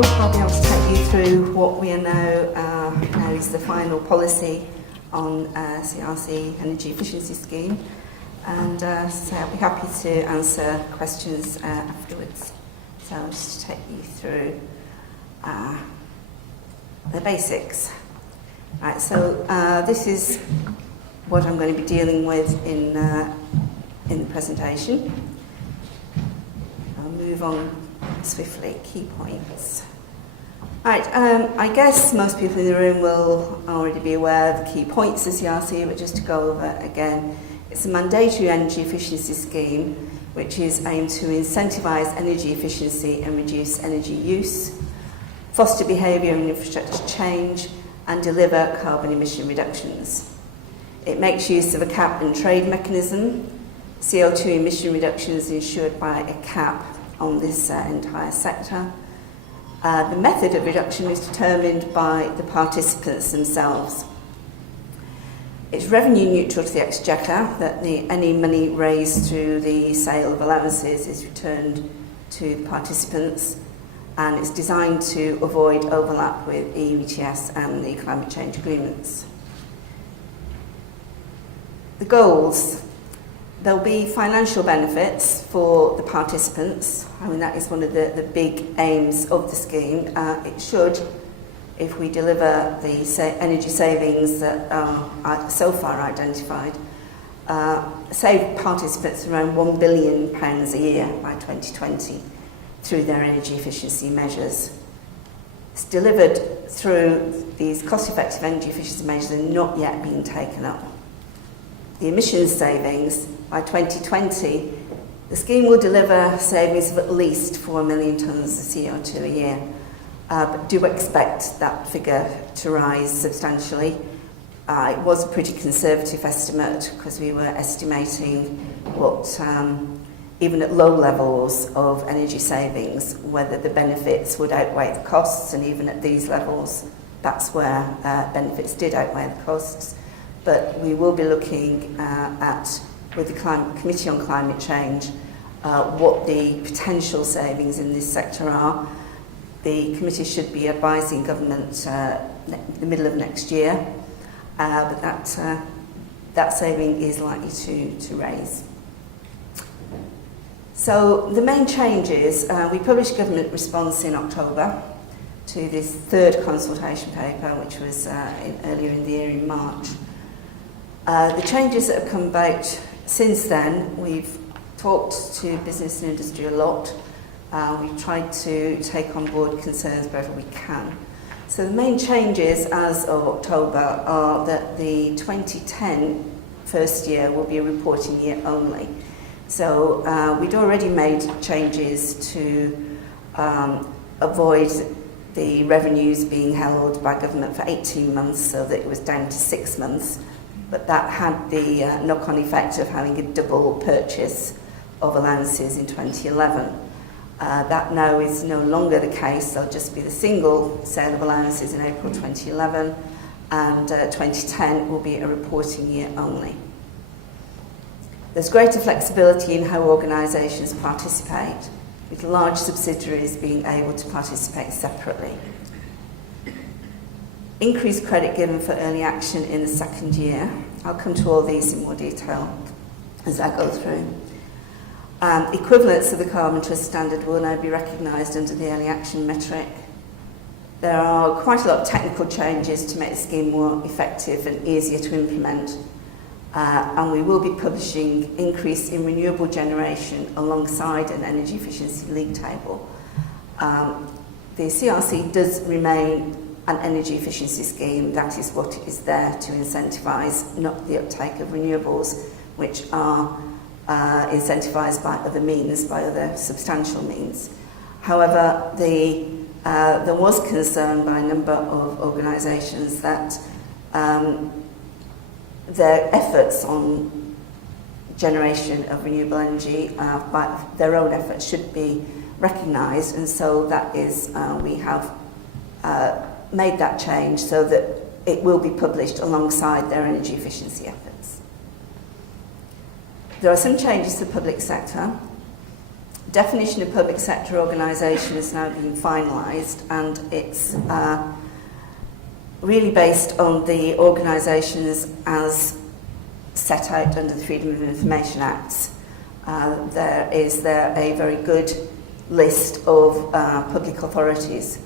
hope I'll be able to take you through what we now is the final policy on CRC Energy Efficiency Scheme, and so I'll be happy to answer questions afterwards. So I'll just take you through the basics. Right, so this is what I'm going to be dealing with in the presentation. I'll move on swiftly. Key points. Right, I guess most people in the room will already be aware of the key points of CRC, but just to go over again, it's a mandatory energy efficiency scheme which is aimed to incentivise energy efficiency and reduce energy use, foster behaviour and infrastructure change, and deliver carbon emission reductions. It makes use of a cap and trade mechanism. CO2 emission reductions ensured by a cap on this entire sector. The method of reduction is determined by the participants themselves. It's revenue neutral to the Exchequer, that any money raised through the sale of allowances is returned to the participants, and it's designed to avoid overlap with EU ETS and the climate change agreements. The goals. There'll be financial benefits for the participants. I mean, that is one of the big aims of the scheme. It should, if we deliver the energy savings that are so far identified, save participants around £1 billion a year by 2020 through their energy efficiency measures. It's delivered through these cost-effective energy efficiency measures that are not yet being taken up. The emissions savings, by 2020, the scheme will deliver savings of at least 4 million tonnes of CO2 a year, but do expect that figure to rise substantially. It was a pretty conservative estimate because we were estimating what, even at low levels of energy savings, whether the benefits would outweigh the costs, and even at these levels, that's where benefits did outweigh the costs. But we will be looking at, with the Committee on Climate Change, what the potential savings in this sector are. The committee should be advising government the middle of next year, but that saving is likely to raise. So the main changes, we published government response in October to this third consultation paper, which was earlier in the year in March. The changes that have come about since then, we've talked to business and industry a lot. We've tried to take on board concerns wherever we can. So the main changes as of October are that the 2010 first year will be a reporting year only. So we'd already made changes to avoid the revenues being held by government for 18 months, so that it was down to 6 months. But that had the knock-on effect of having a double purchase of allowances in 2011. That now is no longer the case. There'll just be the single sale of allowances in April 2011, and 2010 will be a reporting year only. There's greater flexibility in how organisations participate, with large subsidiaries being able to participate separately. Increased credit given for early action in the second year. I'll come to all these in more detail as I go through. Equivalence of the Carbon Trust Standard will now be recognised under the early action metric. There are quite a lot of technical changes to make the scheme more effective and easier to implement. And we will be publishing increase in renewable generation alongside an energy efficiency league table. The CRC does remain an energy efficiency scheme. That is what is there to incentivise, not the uptake of renewables, which are incentivised by other means, by other substantial means. However, there was concern by a number of organisations that their efforts on generation of renewable energy, by their own efforts, should be recognised, and so that is, we have made that change so that it will be published alongside their energy efficiency efforts. There are some changes to the public sector. Definition of public sector organisation has now been finalised, and it's really based on the organisations as set out under the Freedom of Information Acts. There is a very good list of public authorities,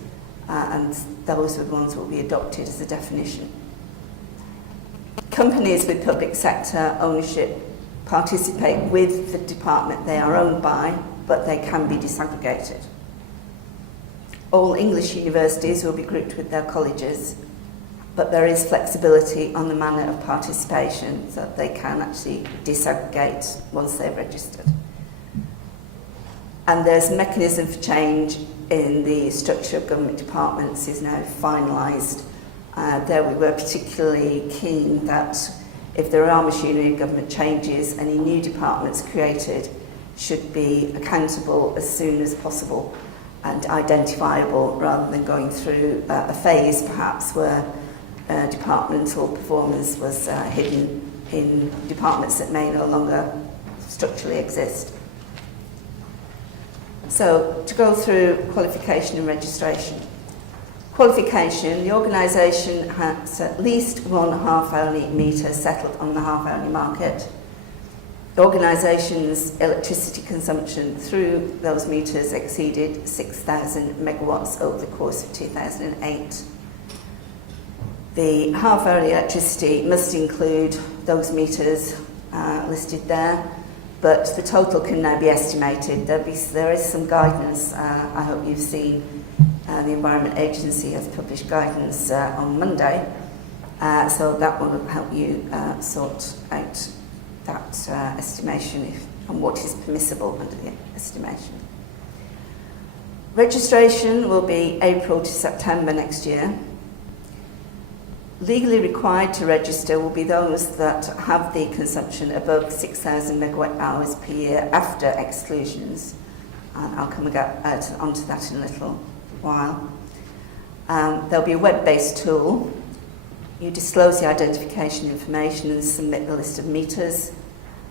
and those are the ones that will be adopted as a definition. Companies with public sector ownership participate with the department they are owned by, but they can be disaggregated. All English universities will be grouped with their colleges, but there is flexibility on the manner of participation, so that they can actually disaggregate once they've registered. And there's a mechanism for change in the structure of government departments is now finalised. There we were particularly keen that if there are machinery of government changes, any new departments created should be accountable as soon as possible and identifiable, rather than going through a phase perhaps where departmental performance was hidden in departments that may no longer structurally exist. So, to go through qualification and registration. Qualification, the organisation has at least one half-hourly metre settled on the half-hourly market. The organisation's electricity consumption through those metres exceeded 6,000 megawatts over the course of 2008. The half-hourly electricity must include those metres listed there, but the total can now be estimated. There is some guidance. I hope you've seen the Environment Agency has published guidance on Monday, so that will help you sort out that estimation and what is permissible under the estimation. Registration will be April to September next year. Legally required to register will be those that have the consumption above 6,000 megawatt hours per year after exclusions. And I'll come onto that in a little while. There'll be a web-based tool. You disclose the identification information and submit the list of meters,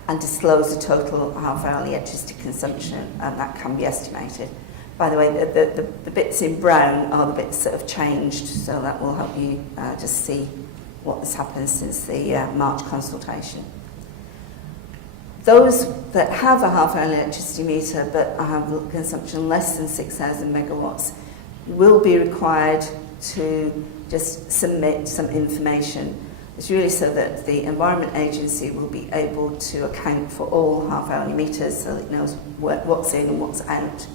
and disclose the total half-hourly electricity consumption, and that can be estimated. By the way, the bits in brown are the bits that have changed, so that will help you just see what has happened since the March consultation. Those that have a half-hourly electricity meter but have consumption less than 6,000 megawatts will be required to just submit some information. It's really so that the Environment Agency will be able to account for all half-hourly meters, so it knows what's in and what's out.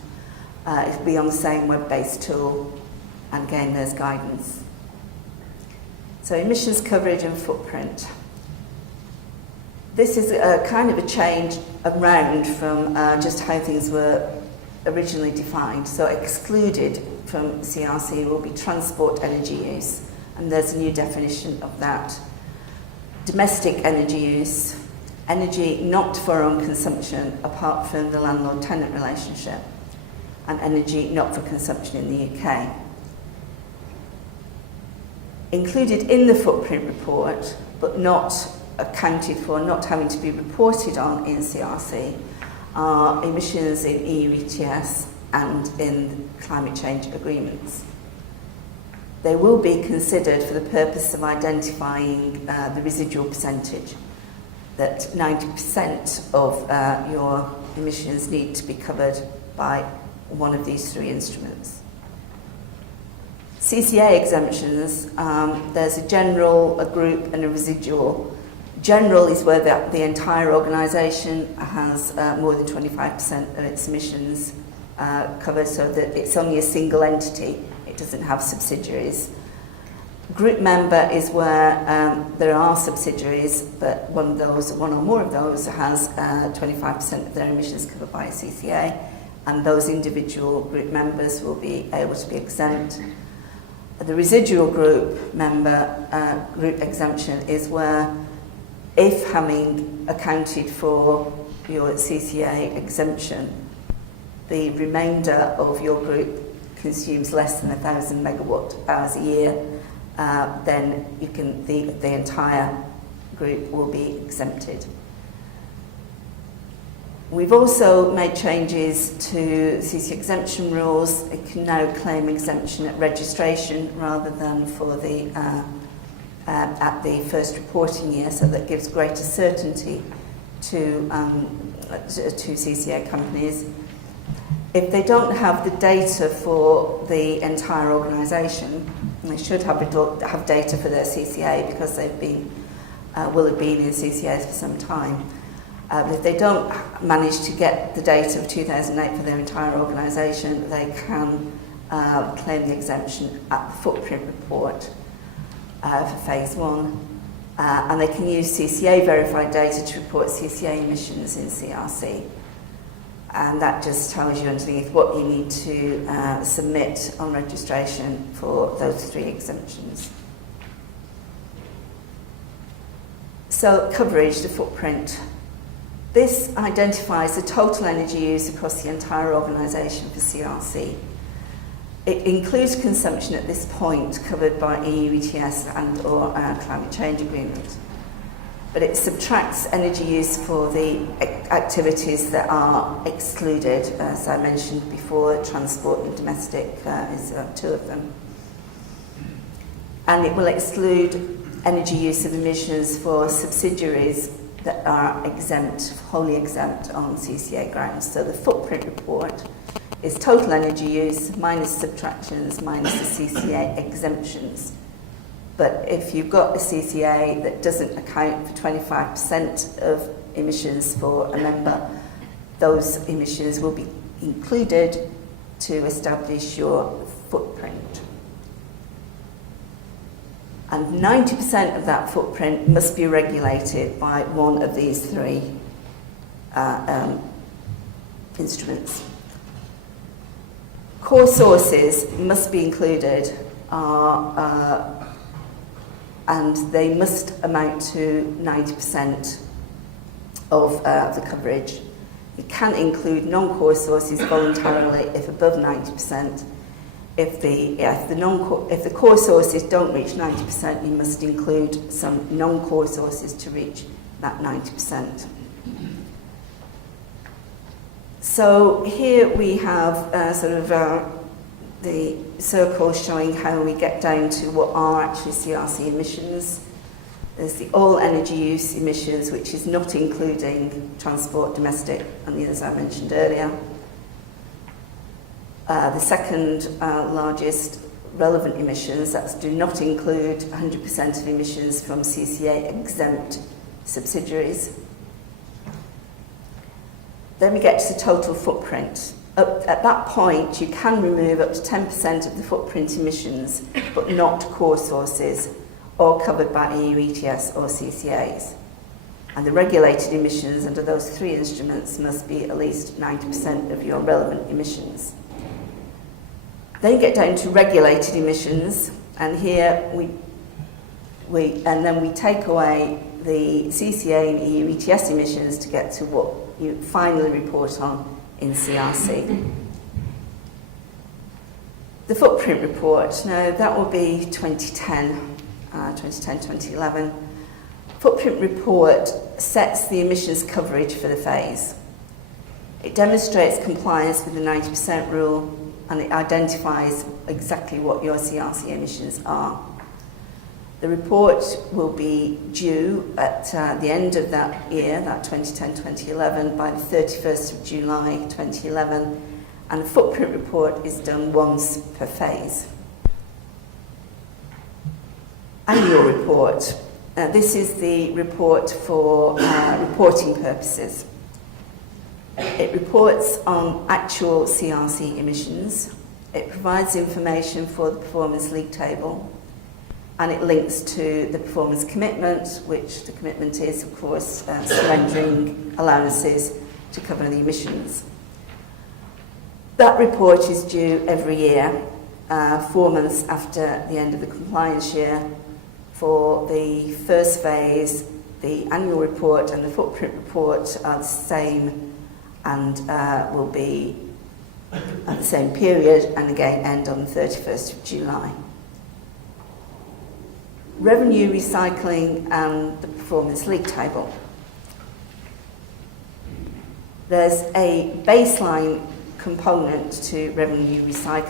It'll be on the same web-based tool, and again there's guidance. So emissions coverage and footprint. This is a kind of a change around from just how things were originally defined. So excluded from CRC will be transport energy use, and there's a new definition of that. Domestic energy use, energy not for own consumption apart from the landlord-tenant relationship, and energy not for consumption in the UK. Included in the footprint report, but not accounted for, not having to be reported on in CRC, are emissions in EU ETS and in climate change agreements. They will be considered for the purpose of identifying the residual percentage, that 90% of your emissions need to be covered by one of these three instruments. CCA exemptions, there's a general, a group and a residual. General is where the entire organisation has more than 25% of its emissions covered, so that it's only a single entity, it doesn't have subsidiaries. Group member is where there are subsidiaries, but one or more of those has 25% of their emissions covered by a CCA, and those individual group members will be able to be exempt. The residual group member group exemption is where, if having accounted for your CCA exemption, the remainder of your group consumes less than 1,000 megawatt hours a year, then you can the entire group will be exempted. We've also made changes to CC exemption rules. It can now claim exemption at registration rather than for the at the first reporting year, so that gives greater certainty to CCA companies. If they don't have the data for the entire organisation, they should have data for their CCA because they've been will have been in CCAs for some time. But if they don't manage to get the data of 2008 for their entire organisation, they can claim the exemption at the footprint report for phase 1. And they can use CCA verified data to report CCA emissions in CRC. And that just tells you underneath what you need to submit on registration for those 3 exemptions. So coverage, the footprint. This identifies the total energy use across the entire organisation for CRC. It includes consumption at this point covered by EU ETS and or climate change agreement. But it subtracts energy use for the activities that are excluded. As I mentioned before, transport and domestic is 2 of them. And it will exclude energy use of emissions for subsidiaries that are exempt, wholly exempt on CCA grounds. So the footprint report is total energy use minus subtractions minus the CCA exemptions. But if you've got a CCA that doesn't account for 25% of emissions for a member, those emissions will be included to establish your footprint. And 90% of that footprint must be regulated by one of these 3 instruments. Core sources must be included, and they must amount to 90% of the coverage. You can include non-core sources voluntarily if above 90%. If the core sources don't reach 90%, you must include some non-core sources to reach that 90%. So here we have the circle showing how we get down to what are actually CRC emissions. There's the all energy use emissions, which is not including transport, domestic, and the others I mentioned earlier. The second largest relevant emissions, that do not include 100% of emissions from CCA exempt subsidiaries. Then we get to the total footprint. At that point, you can remove up to 10% of the footprint emissions, but not core sources, or covered by EU ETS or CCAs. And the regulated emissions under those 3 instruments must be at least 90% of your relevant emissions. Then you get down to regulated emissions, and here we take away the CCA and EU ETS emissions to get to what you finally report on in CRC. The footprint report, now that will be 2010-2011. Footprint report sets the emissions coverage for the phase. It demonstrates compliance with the 90% rule, and it identifies exactly what your CRC emissions are. The report will be due at the end of that year, that 2010-2011, by the 31st of July 2011, and the footprint report is done once per phase. Annual report. This is the report for reporting purposes. It reports on actual CRC emissions. It provides information for the performance league table, and it links to the performance commitment, which the commitment is, of course, surrendering allowances to cover the emissions. That report is due every year, 4 months after the end of the compliance year. For the first phase, the annual report and the footprint report are the same and will be at the same period, and again end on the 31st of July. Revenue recycling and the performance league table. There's a baseline component to revenue recycling.